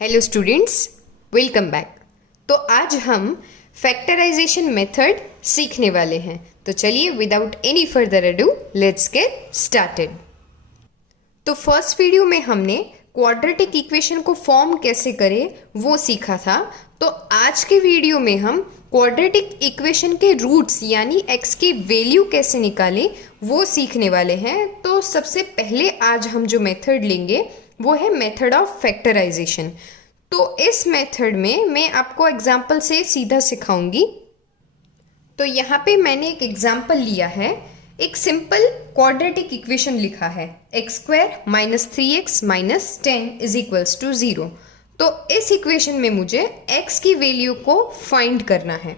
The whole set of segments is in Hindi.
Hello students, welcome back. तो आज हम फैक्टराइजेशन मेथड सीखने वाले हैं। तो चलिए without any further ado let's get started. तो फर्स्ट वीडियो में हमने क्वाड्रेटिक इक्वेशन को फॉर्म कैसे करें वो सीखा था। तो आज के वीडियो में हम क्वाड्रेटिक इक्वेशन के रूट्स यानी x की वैल्यू कैसे निकालें वो सीखने वाले हैं। तो सबसे पहले आज हम जो मेथड लेंगे वो है मेथड ऑफ फैक्टराइजेशन। तो इस मेथड में मैं आपको एग्जाम्पल से सीधा सिखाऊंगी। तो यहाँ पे मैंने एक एग्जाम्पल लिया है, एक सिंपल क्वाड्रेटिक इक्वेशन लिखा है x² minus 3x minus 10 is equals to 0। तो इस इक्वेशन में मुझे x की वैल्यू को फाइंड करना है।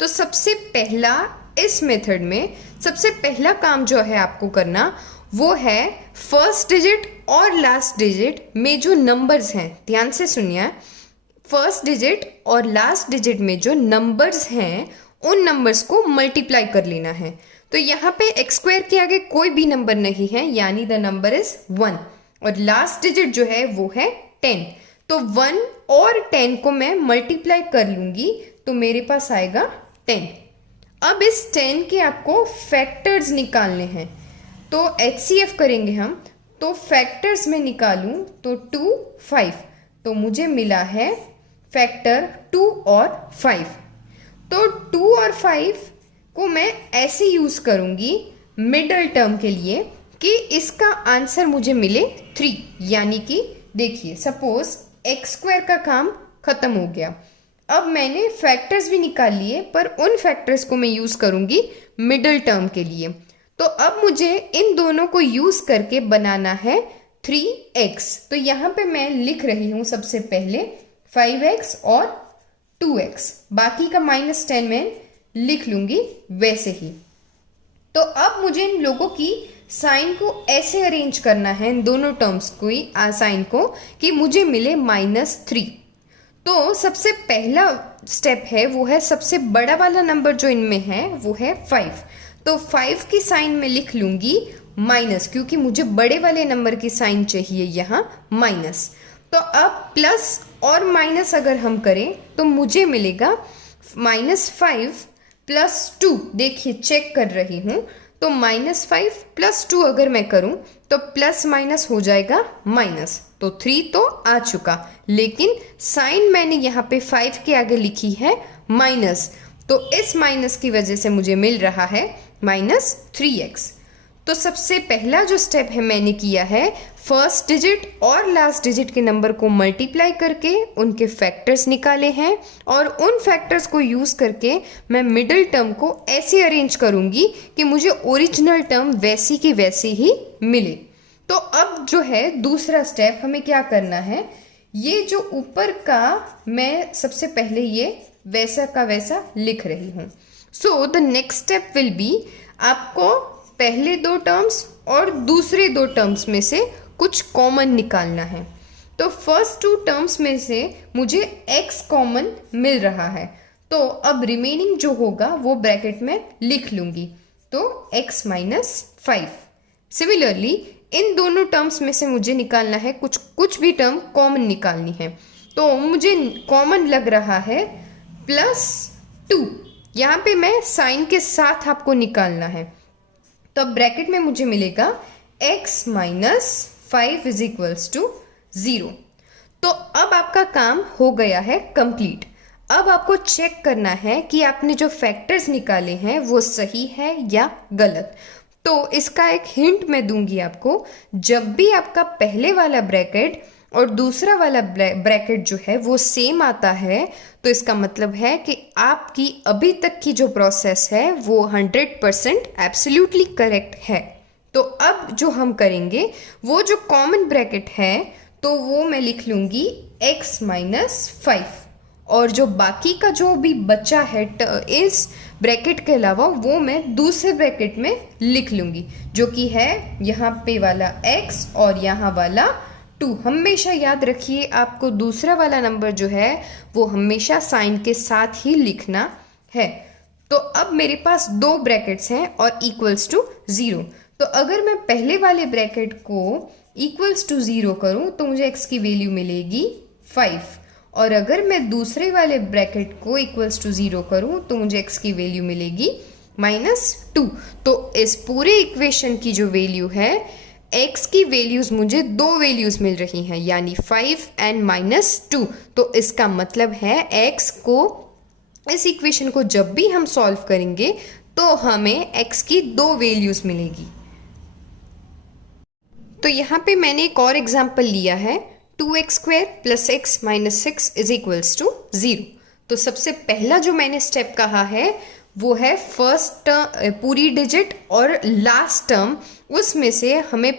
तो सबसे पहला इस मेथड में सबसे पहला काम जो है आपको करना वो है फर्स्ट डिजिट और लास्ट डिजिट में जो नंबर्स हैं, ध्यान से सुनिए, फर्स्ट डिजिट और लास्ट डिजिट में जो नंबर्स हैं उन नंबर्स को मल्टीप्लाई कर लेना है। तो यहाँ पे x² के आगे कोई भी नंबर नहीं है यानी द नंबर इज 1 और लास्ट डिजिट जो है वो है 10। तो 1 और 10 को मैं मल्टीप्लाई कर लूंगी तो मेरे पास आएगा 10। अब इस 10 के आपको फैक्टर्स निकालने हैं। तो HCF करेंगे हम। तो फैक्टर्स में निकालूं तो 2, 5, तो मुझे मिला है फैक्टर 2 और 5। तो 2 और 5 को मैं ऐसे यूज करूंगी मिडल टर्म के लिए कि इसका आंसर मुझे मिले 3। यानी कि देखिए सपोज x² का काम खत्म हो गया। अब मैंने फैक्टर्स भी निकाल लिए पर उन फैक्टर्स को मैं यूज करूंगी मिडल टर्म के लिए। तो अब मुझे इन दोनों को यूज करके बनाना है 3x। तो यहाँ पे मैं लिख रही हूं सबसे पहले 5x और 2x, बाकी का -10 में लिख लूंगी वैसे ही। तो अब मुझे इन लोगों की साइन को ऐसे अरेंज करना है, इन दोनों टर्म्स को ही साइन को, कि मुझे मिले -3। तो सबसे पहला स्टेप है वो है सबसे बड़ा वाला नंबर जो इनमें है वो है 5। तो 5 की साइन में लिख लूंगी माइनस, क्योंकि मुझे बड़े वाले नंबर की साइन चाहिए यहाँ माइनस। तो अब प्लस और माइनस अगर हम करें तो मुझे मिलेगा -5 + 2। देखिए चेक कर रही हूं, तो -5 + 2 अगर मैं करूं तो प्लस माइनस हो जाएगा माइनस। तो 3 तो आ चुका, लेकिन साइन मैंने यहाँ पे 5 के आगे लिखी है माइनस। तो इस माइनस की वजह से मुझे मिल रहा है -3x। तो सबसे पहला जो स्टेप है मैंने किया है फर्स्ट डिजिट और लास्ट डिजिट के नंबर को मल्टीप्लाई करके उनके फैक्टर्स निकाले हैं और उन फैक्टर्स को यूज करके मैं मिडिल टर्म को ऐसे अरेंज करूंगी कि मुझे ओरिजिनल टर्म वैसी की वैसी ही मिले। तो अब जो है दूसरा स्टेप हमें क्या करना है, ये जो ऊपर का मैं सबसे पहले ये वैसा का वैसा लिख रही हूँ। So the next step will be, आपको पहले 2 टर्म्स और दूसरे 2 टर्म्स में से कुछ कॉमन निकालना है। तो फर्स्ट 2 टर्म्स में से मुझे x कॉमन मिल रहा है, तो अब रिमेनिंग जो होगा वो ब्रैकेट में लिख लूंगी, तो x - 5। सिमिलरली इन दोनों टर्म्स में से मुझे निकालना है कुछ भी टर्म कॉमन निकालनी है। तो मुझे कॉमन लग रहा है +2। यहाँ पे मैं साइन के साथ आपको निकालना है। तो अब ब्रैकेट में मुझे मिलेगा x - 5 = 0। तो अब आपका काम हो गया है कंप्लीट। अब आपको चेक करना है कि आपने जो फैक्टर्स निकाले हैं वो सही है या गलत। तो इसका एक हिंट मैं दूंगी आपको, जब भी आपका पहले वाला ब्रैकेट और दूसरा वाला ब्रैकेट जो है वो सेम आता है तो इसका मतलब है कि आपकी अभी तक की जो प्रोसेस है वो 100% एब्सोल्युटली करेक्ट है। तो अब जो हम करेंगे वो जो कॉमन ब्रैकेट है तो वो मैं लिख लूंगी x - 5 और जो बाकी का जो भी बचा है इस ब्रैकेट के अलावा वो मैं दूसरे ब्रैकेट में लिख लूंगी, जो कि है यहाँ पे वाला x और यहाँ वाला 2। हमेशा याद रखिए आपको दूसरा वाला नंबर जो है वो हमेशा साइन के साथ ही लिखना है। तो अब मेरे पास 2 ब्रैकेट्स हैं और इक्वल्स टू 0। तो अगर मैं पहले वाले ब्रैकेट को इक्वल्स टू 0 करूं तो मुझे x की वैल्यू मिलेगी 5। और अगर मैं दूसरे वाले ब्रैकेट को इक्वल्स टू 0 करूं तो मुझे x की वैल्यू मिलेगी -2। तो इस पूरे इक्वेशन की जो वैल्यू है, x की वैल्यूज मुझे दो वैल्यूज मिल रही हैं, यानी 5 एंड -2। तो इसका मतलब है x को, इस इक्वेशन को जब भी हम सॉल्व करेंगे तो हमें x की दो वैल्यूज मिलेगी। तो यहाँ पे मैंने एक और एग्जाम्पल लिया है, 2x² + x - 6 = 0। तो सबसे पहला जो मैंने स्टेप कहा है वो है फर्स्ट टर्म, पूरी डिजिट और लास्ट टर्म, उसमें से हमें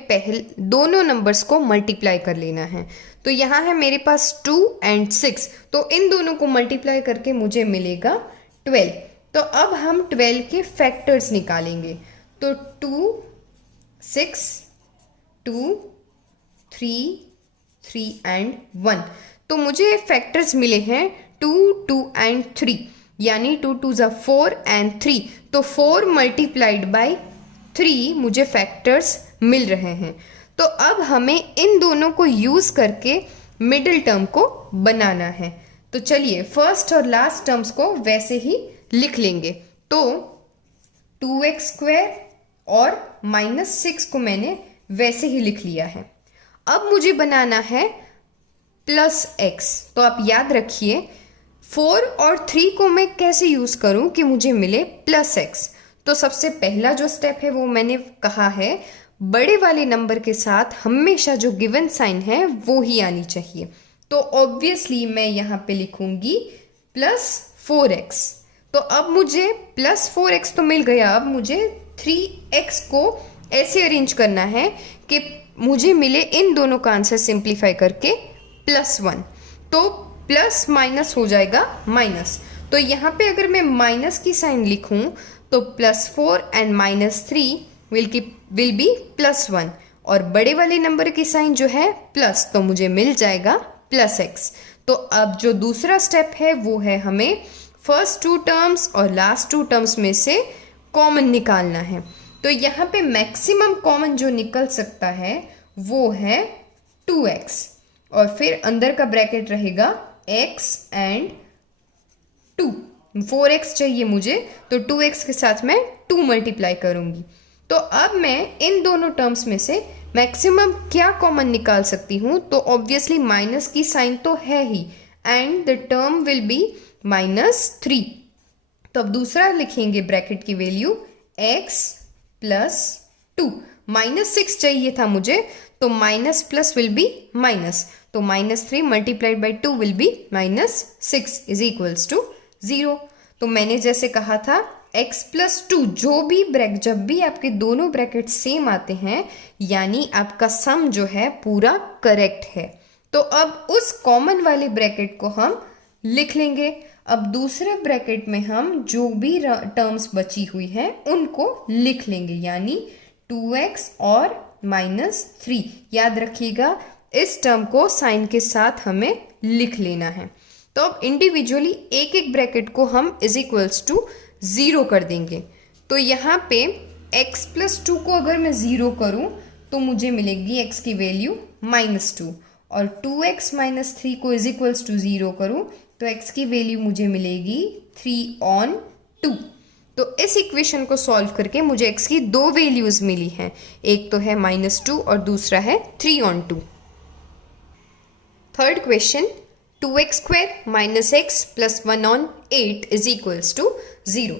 दोनों नंबर्स को मल्टीप्लाई कर लेना है। तो यहाँ है मेरे पास 2 एंड 6, तो इन दोनों को मल्टीप्लाई करके मुझे मिलेगा 12। तो अब हम 12 के फैक्टर्स निकालेंगे। तो 2, 6, 2, 3, 3 एंड 1। तो मुझे फैक्टर्स मिले हैं 2, 2 एंड 3, यानी 2 2 ज़ा 4 एंड 3। तो 4 मल्टीप्लाइड बाय 3 मुझे फैक्टर्स मिल रहे हैं। तो अब हमें इन दोनों को यूज करके मिडिल टर्म को बनाना है। तो चलिए फर्स्ट और लास्ट टर्म्स को वैसे ही लिख लेंगे। तो 2x² और -6 को मैंने वैसे ही लिख लिया है। अब मुझे बनाना है +x। तो आप याद रखिए 4 और 3 को मैं कैसे यूज करूं कि मुझे मिले +x। तो सबसे पहला जो स्टेप है वो मैंने कहा है, बड़े वाले नंबर के साथ हमेशा जो गिवन साइन है वो ही आनी चाहिए। तो ऑब्वियसली मैं यहाँ पे लिखूंगी +4x। तो अब मुझे +4x तो मिल गया। अब मुझे 3x को ऐसे अरेंज करना है कि मुझे मिले इन दोनों का आंसर सिंप्लीफाई करके +1। तो प्लस माइनस हो जाएगा माइनस। तो यहाँ पे अगर मैं माइनस की साइन लिखूं तो +4 एंड -3 विल बी +1, और बड़े वाले नंबर की साइन जो है प्लस, तो मुझे मिल जाएगा +x। तो अब जो दूसरा स्टेप है वो है हमें फर्स्ट 2 टर्म्स और लास्ट 2 टर्म्स में से कॉमन निकालना है। तो यहाँ पे मैक्सिमम कॉमन जो निकल सकता है वो है 2x, और फिर अंदर का ब्रैकेट रहेगा x एंड 2। 4x चाहिए मुझे, तो 2x के साथ मैं 2 मल्टीप्लाई करूंगी। तो अब मैं इन दोनों टर्म्स में से मैक्सिमम क्या कॉमन निकाल सकती हूँ? तो ऑब्वियसली माइनस की साइन तो है ही, and the term will be -3। तो अब दूसरा लिखेंगे ब्रैकेट की वैल्यू x + 2। -6 चाहिए था मुझे, तो minus plus will be minus, तो -3 मल्टीप्लाइड बाई 2 विल बी -6 = 0। तो मैंने जैसे कहा था x + 2, जब भी आपके दोनों ब्रैकेट सेम आते हैं यानी आपका सम जो है पूरा करेक्ट है। तो अब उस कॉमन वाले ब्रैकेट को हम लिख लेंगे। अब दूसरे ब्रैकेट में हम जो भी टर्म्स बची हुई हैं उनको लिख लेंगे, यानी 2x और -3। याद रखिएगा इस टर्म को साइन के साथ हमें लिख लेना है। तो अब इंडिविजुअली एक एक ब्रैकेट को हम = 0 कर देंगे। तो यहाँ पे x + 2 को अगर मैं 0 करूँ तो मुझे मिलेगी x की वैल्यू -2, और 2x - 3 को = 0 करूँ तो x की वैल्यू मुझे मिलेगी 3/2। तो इस इक्वेशन को सॉल्व करके मुझे x की दो वैल्यूज मिली हैं, एक तो है -2 और दूसरा है 3/2। Third question, 2x² - x + 1/8 = 0।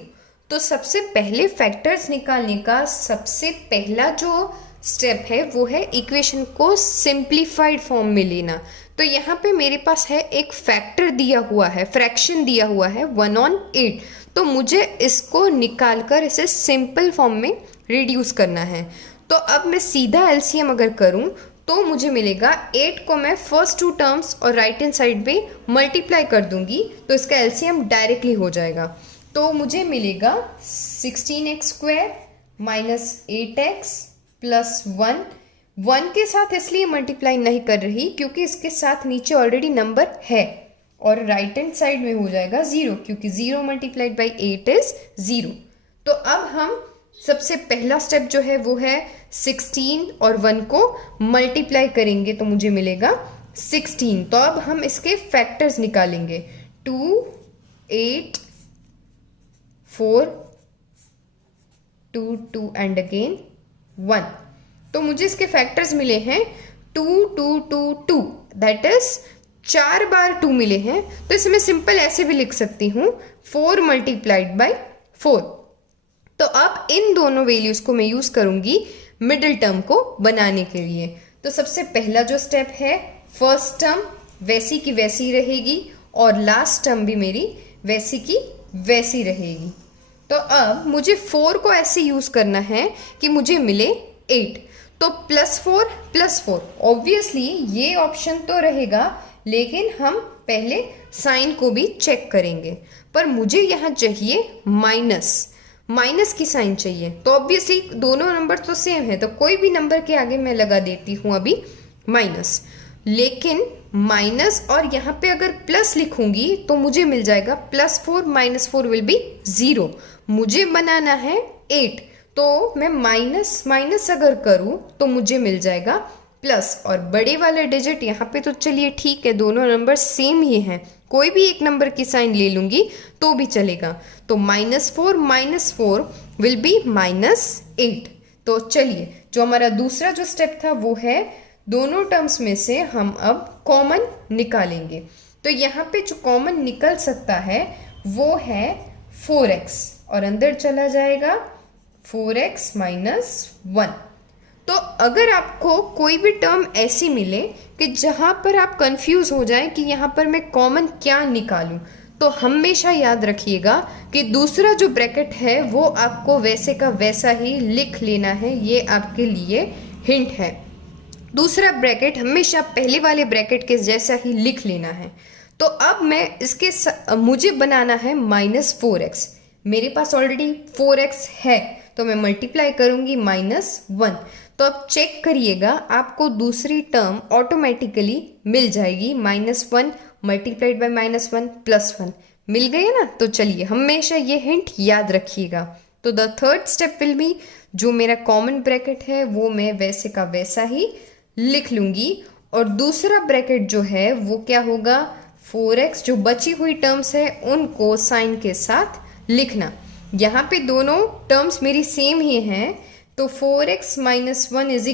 तो सबसे पहले फैक्टर्स निकालने का सबसे पहला जो स्टेप है वो है इक्वेशन को सिंप्लीफाइड फॉर्म में लेना। तो यहाँ पे मेरे पास है एक फैक्टर दिया हुआ है, फ्रैक्शन दिया हुआ है 1/8। तो मुझे इसको निकालकर इसे सिंपल फॉर्म में रिड्यूस करना है। तो अब मैं सीधा एलसीएम अगर करूँ तो मुझे मिलेगा 8 को मैं फर्स्ट 2 टर्म्स और राइट हैंड साइड पे मल्टीप्लाई कर दूंगी तो इसका एलसीएम डायरेक्टली हो जाएगा। तो मुझे मिलेगा 16x² - 8x + 1। 1 के साथ इसलिए मल्टीप्लाई नहीं कर रही क्योंकि इसके साथ नीचे ऑलरेडी नंबर है, और राइट हैंड साइड में हो जाएगा 0 क्योंकि 0 × 8 इज 0। तो अब हम सबसे पहला स्टेप जो है वो है 16 और 1 को मल्टीप्लाई करेंगे तो मुझे मिलेगा 16। तो अब हम इसके फैक्टर्स निकालेंगे। 2, 8, 4, 2, 2 एंड अगेन 1। तो मुझे इसके फैक्टर्स मिले हैं 2, 2, 2, 2, दैट इज 4 बार 2 मिले हैं। तो इसे मैं सिंपल ऐसे भी लिख सकती हूँ 4 मल्टीप्लाइड बाई 4। तो अब इन दोनों वैल्यूज को मैं यूज करूंगी मिडिल टर्म को बनाने के लिए। तो सबसे पहला जो स्टेप है, फर्स्ट टर्म वैसी की वैसी रहेगी और लास्ट टर्म भी मेरी वैसी की वैसी रहेगी। तो अब मुझे 4 को ऐसे यूज करना है कि मुझे मिले 8। तो +4 +4, ऑब्वियसली ये ऑप्शन तो रहेगा, लेकिन हम पहले साइन को भी चेक करेंगे। पर मुझे यहाँ चाहिए माइनस की साइन चाहिए। तो ऑब्वियसली दोनों नंबर तो सेम है, तो कोई भी नंबर के आगे मैं लगा देती हूँ अभी माइनस। लेकिन माइनस और यहाँ पे अगर प्लस लिखूंगी तो मुझे मिल जाएगा +4 -4 विल बी 0। मुझे बनाना है 8, तो मैं माइनस अगर करूँ तो मुझे मिल जाएगा प्लस। और बड़े वाले डिजिट यहाँ पे तो चलिए ठीक है, दोनों नंबर सेम ही हैं, कोई भी एक नंबर की साइन ले लूंगी तो भी चलेगा। तो -4 विल बी -8। तो चलिए, जो हमारा दूसरा जो स्टेप था वो है दोनों टर्म्स में से हम अब कॉमन निकालेंगे। तो यहाँ पे जो कॉमन निकल सकता है वो है 4x, और अंदर चला जाएगा 4x - 1। तो अगर आपको कोई भी टर्म ऐसी मिले कि जहां पर आप कंफ्यूज हो जाएं कि यहाँ पर मैं कॉमन क्या निकालूं, तो हमेशा याद रखिएगा कि दूसरा जो ब्रैकेट है वो आपको वैसे का वैसा ही लिख लेना है। ये आपके लिए हिंट है। दूसरा ब्रैकेट हमेशा पहले वाले ब्रैकेट के जैसा ही लिख लेना है। तो अब मैं इसके मुझे बनाना है -4x। मेरे पास ऑलरेडी 4x है, तो मैं मल्टीप्लाई करूंगी -1। तो अब चेक करिएगा, आपको दूसरी टर्म ऑटोमेटिकली मिल जाएगी। -1 मल्टीप्लाइड बाय -1 +1 मिल गई है ना। तो चलिए, हमेशा ये हिंट याद रखिएगा। तो the third step will be, जो मेरा कॉमन ब्रैकेट है वो मैं वैसे का वैसा ही लिख लूंगी, और दूसरा ब्रैकेट जो है वो क्या होगा, 4x, जो बची हुई टर्म्स है उनको साइन के साथ लिखना। यहाँ पे दोनों टर्म्स मेरी सेम ही हैं, तो 4x - 1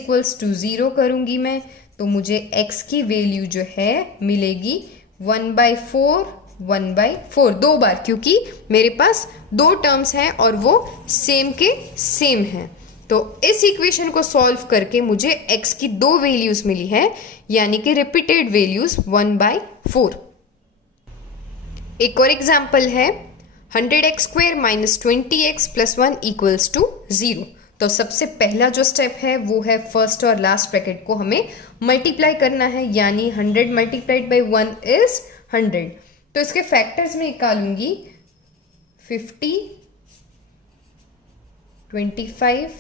= 0 करूंगी मैं, तो मुझे x की वैल्यू जो है मिलेगी 1/4 1/4 दो बार, क्योंकि मेरे पास दो टर्म्स हैं और वो सेम के सेम हैं। तो इस इक्वेशन को सॉल्व करके मुझे x की दो वैल्यूज मिली है, यानी कि रिपीटेड वैल्यूज 1/4। एक और एग्जाम्पल है 100x² - 20x + 1 = 0। तो सबसे पहला जो स्टेप है वो है फर्स्ट और लास्ट ब्रैकेट को हमें मल्टीप्लाई करना है, यानी 100 मल्टीप्लाइड बाई 1 इज 100। तो इसके फैक्टर्स में निकालूंगी 50, 25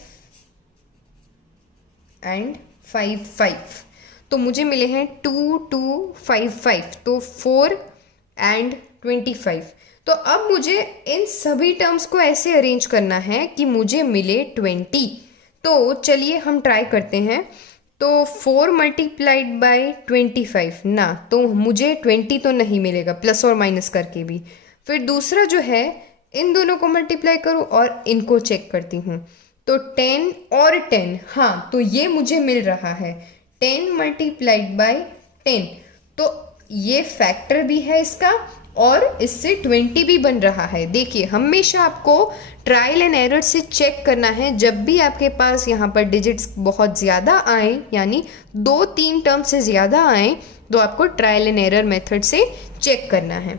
एंड 5। तो मुझे मिले हैं 2, 2, 5। तो 4 एंड 25। तो अब मुझे इन सभी टर्म्स को ऐसे अरेंज करना है कि मुझे मिले 20। तो चलिए हम ट्राई करते हैं। तो 4 मल्टीप्लाइड बाई 25 ना, तो मुझे 20 तो नहीं मिलेगा, प्लस और माइनस करके भी। फिर दूसरा जो है, इन दोनों को मल्टीप्लाई करूँ और इनको चेक करती हूँ, तो 10 और 10, हाँ तो ये मुझे मिल रहा है 10 मल्टीप्लाइड बाई 10। तो ये फैक्टर भी है इसका और इससे 20 भी बन रहा है। देखिए, हमेशा आपको ट्रायल एंड एरर से चेक करना है। जब भी आपके पास यहाँ पर डिजिट्स बहुत ज़्यादा आए, यानी 2-3 टर्म से ज़्यादा आए, तो आपको ट्रायल एंड एरर मेथड से चेक करना है।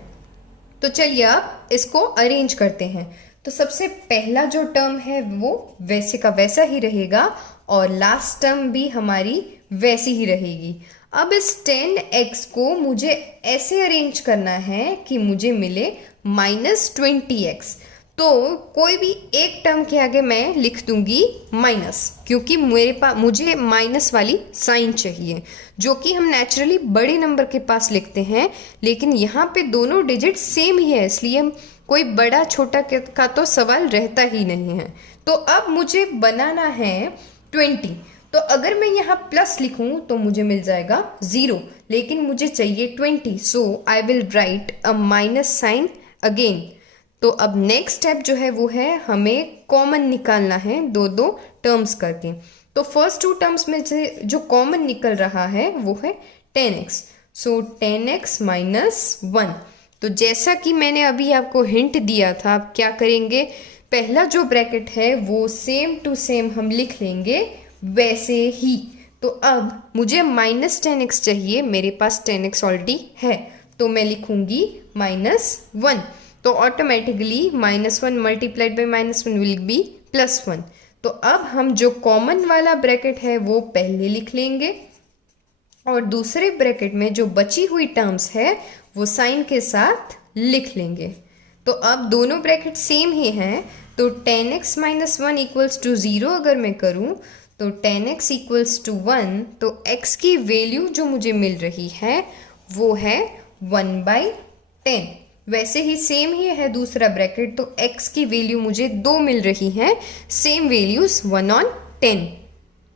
तो चलिए अब इसको अरेंज करते हैं। तो सबसे पहला जो टर्म है वो वैसे का वैसा ही रहेगा और लास्ट टर्म भी हमारी वैसी ही रहेगी। अब इस 10x को मुझे ऐसे अरेंज करना है कि मुझे मिले -20x। तो कोई भी एक टर्म के आगे मैं लिख दूंगी माइनस, क्योंकि मुझे माइनस वाली साइन चाहिए, जो कि हम नेचुरली बड़े नंबर के पास लिखते हैं। लेकिन यहाँ पे दोनों डिजिट सेम ही है, इसलिए कोई बड़ा छोटा का तो सवाल रहता ही नहीं है। तो अब मुझे बनाना है 20। तो अगर मैं यहाँ प्लस लिखूं तो मुझे मिल जाएगा 0, लेकिन मुझे चाहिए 20, so I will write a minus sign again. तो अब नेक्स्ट स्टेप जो है वो है हमें कॉमन निकालना है दो दो टर्म्स करके। तो फर्स्ट टू टर्म्स में से जो कॉमन निकल रहा है वो है 10x, सो 10x माइनस 1। तो जैसा कि मैंने अभी आपको हिंट दिया था, आप क्या करेंगे, पहला जो ब्रैकेट है वो सेम टू सेम हम लिख लेंगे वैसे ही। तो अब मुझे माइनस 10x चाहिए, मेरे पास 10x ऑलरेडी है, तो मैं लिखूंगी -1। तो automatically -1 multiplied by -1 will be +1। तो अब हम जो कॉमन वाला ब्रैकेट है वो पहले लिख लेंगे और दूसरे ब्रैकेट में जो बची हुई टर्म्स है वो साइन के साथ लिख लेंगे। तो अब दोनों ब्रैकेट सेम ही हैं, तो 10x माइनस 1 इक्वल्स टू 0 अगर मैं करूं तो 10x इक्वल्स टू 1, तो x की वैल्यू जो मुझे मिल रही है वो है 1/10। वैसे ही सेम ही है दूसरा ब्रैकेट, तो x की वैल्यू मुझे 2 मिल रही है, सेम वैल्यूज 1/10।